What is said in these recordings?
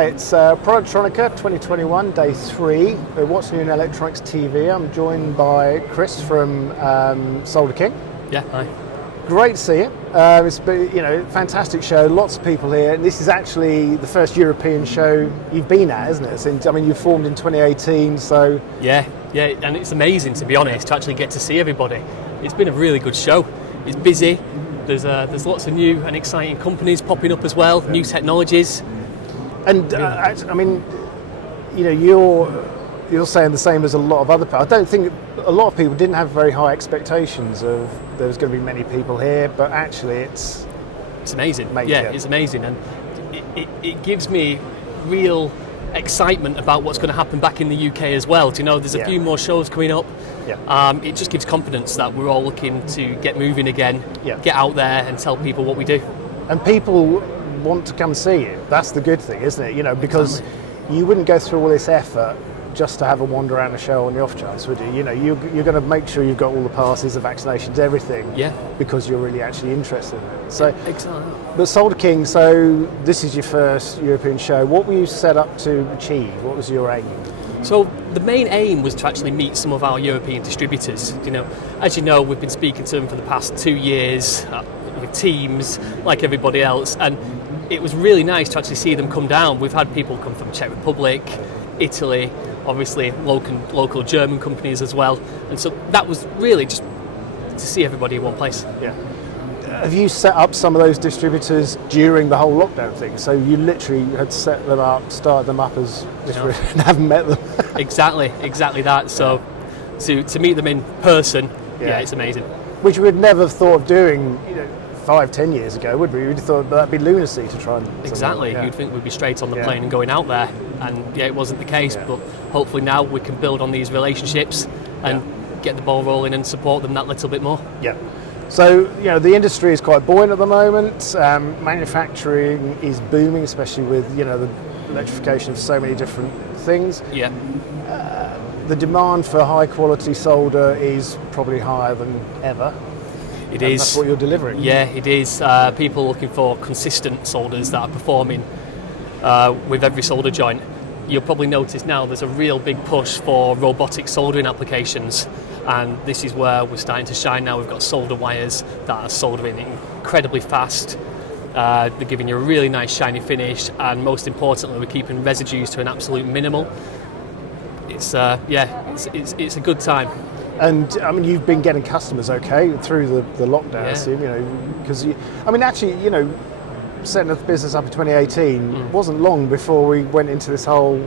Hi, it's Productronica 2021, day 3. We're watching in Electronics TV. I'm joined by Chris from SolderKing. Yeah, hi. Great to see you. It's been, fantastic show. Lots of people here. This is actually the first European show you've been at, isn't it? Since you formed in 2018, so Yeah, and it's amazing, to be honest, to actually get to see everybody. It's been a really good show. It's busy. There's lots of new and exciting companies popping up as well, new technologies. And you're saying the same as a lot of other people. I don't think a lot of people didn't have very high expectations of there was going to be many people here, but actually it's amazing. Amazing. Yeah, it's amazing, and it gives me real excitement about what's going to happen back in the UK as well. There's a few more shows coming up. Yeah. It just gives confidence that we're all looking to get moving again, get out there and tell people what we do. And people want to come see you. That's the good thing, isn't it? Because you wouldn't go through all this effort just to have a wander around a show on the off chance, would you? You're going to make sure you've got all the passes, the vaccinations, everything. Yeah. Because you're really actually interested in it. So, exactly. But SolderKing, so this is your first European show. What were you set up to achieve? What was your aim? So the main aim was to actually meet some of our European distributors. As you know, we've been speaking to them for the past 2 years with teams, like everybody else, and it was really nice to actually see them come down. We've had people come from Czech Republic, Italy, obviously local German companies as well, and so that was really just to see everybody in one place. Yeah. Have you set up some of those distributors during the whole lockdown thing? So you literally had set them up, started them up as distributors and haven't met them? Exactly that. So to meet them in person, it's amazing. Which we would never have thought of doing 5-10 years ago, would we? We'd have thought that'd be lunacy to try and... Exactly. You'd think we'd be straight on the plane and going out there, and it wasn't the case, but hopefully now we can build on these relationships and get the ball rolling and support them that little bit more. Yeah. So, the industry is quite buoyant at the moment. Manufacturing is booming, especially with, the electrification of so many different things. Yeah. The demand for high quality solder is probably higher than ever. It is. That's what you're delivering. Yeah, it is. People looking for consistent solders that are performing with every solder joint. You'll probably notice now there's a real big push for robotic soldering applications, and this is where we're starting to shine now. We've got solder wires that are soldering incredibly fast. They're giving you a really nice shiny finish, and most importantly, we're keeping residues to an absolute minimal. It's a good time. And you've been getting customers through the lockdown, I assume, because setting the business up in 2018 wasn't long before we went into this whole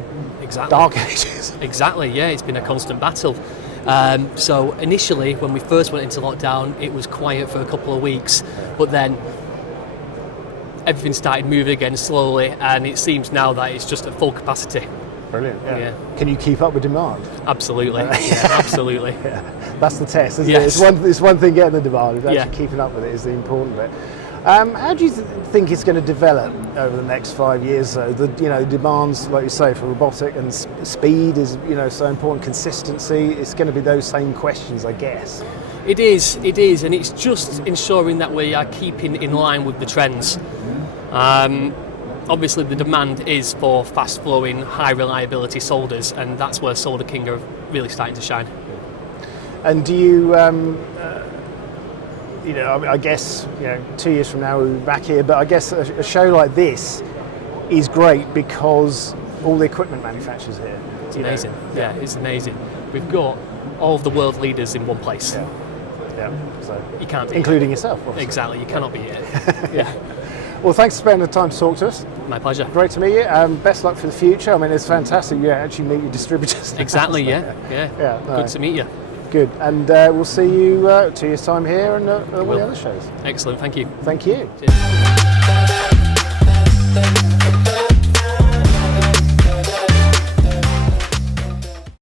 dark ages. Exactly, yeah, it's been a constant battle. So initially, when we first went into lockdown, it was quiet for a couple of weeks, but then everything started moving again slowly, and it seems now that it's just at full capacity. Brilliant. Yeah. Can you keep up with demand? Absolutely. Absolutely. Yeah. That's the test, isn't Yes. it? It's one thing getting the demand, it's actually keeping up with it is the important bit. How do you think it's going to develop over the next 5 years? Though the demands, like you say, for robotic and speed is so important. Consistency. It's going to be those same questions, I guess. It is, and it's just ensuring that we are keeping in line with the trends. Obviously, the demand is for fast-flowing, high-reliability solders, and that's where SolderKing are really starting to shine. And do you, I guess, 2 years from now we'll be back here, but I guess a show like this is great because all the equipment manufacturers here. It's amazing. Yeah, it's amazing. We've got all of the world leaders in one place. Yeah. So you can't be including yourself, obviously. Exactly. You cannot be here. Yeah. Well, thanks for spending the time to talk to us. My pleasure. Great to meet you. Best luck for the future. It's fantastic. You actually meet your distributors. Exactly. Yeah. Good to meet you. Good. And we'll see you 2 years' time here and all the other shows. Excellent. Thank you. Thank you. Cheers.